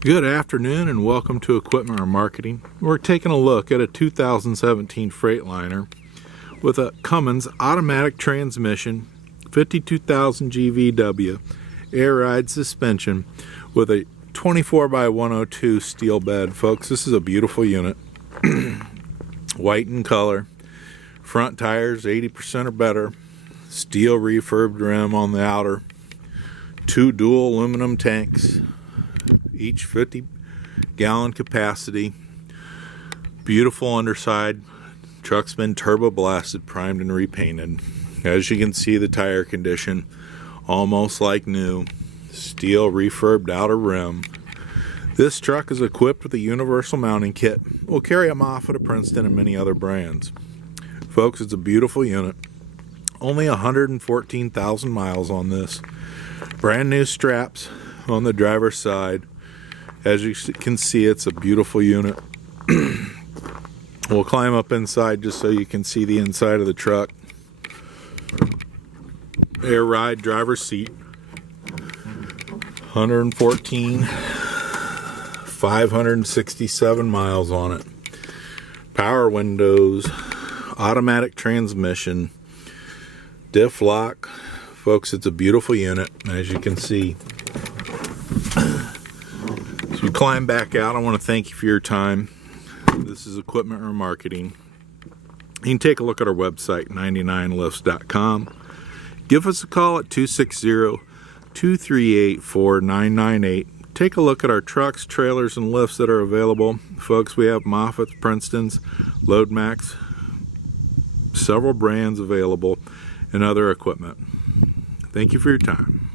Good afternoon and welcome to Equipment or Marketing. We're taking a look at a 2017 Freightliner with a Cummins automatic transmission, 52,000 GVW, air ride suspension with a 24x102 steel bed. Folks, this is a beautiful unit. White in color, front tires 80% or better, steel refurbed rim on the outer, 2 dual aluminum tanks, each 50-gallon capacity, beautiful underside. Truck's been turbo blasted, primed and repainted. As you can see, the tire condition almost like new, steel refurbed outer rim. This truck is equipped with a universal mounting kit. We'll carry a Moffett, a Princeton, and many other brands. Folks, it's a beautiful unit. Only 114,000 miles on this. Brand new straps on the driver's side. As you can see, it's a beautiful unit. We'll climb up inside just so you can see the inside of the truck. Air ride driver's seat. 567 miles on it. Power windows, automatic transmission, diff lock. Folks, it's a beautiful unit, as you can see. As we climb back out, I want to thank you for your time. This is Equipment or Marketing. You can take a look at our website, 99lifts.com. Give us a call at 260-238-4998. Take a look at our trucks, trailers, and lifts that are available. Folks, we have Moffett, Princeton's, Loadmax, several brands available, and other equipment. Thank you for your time.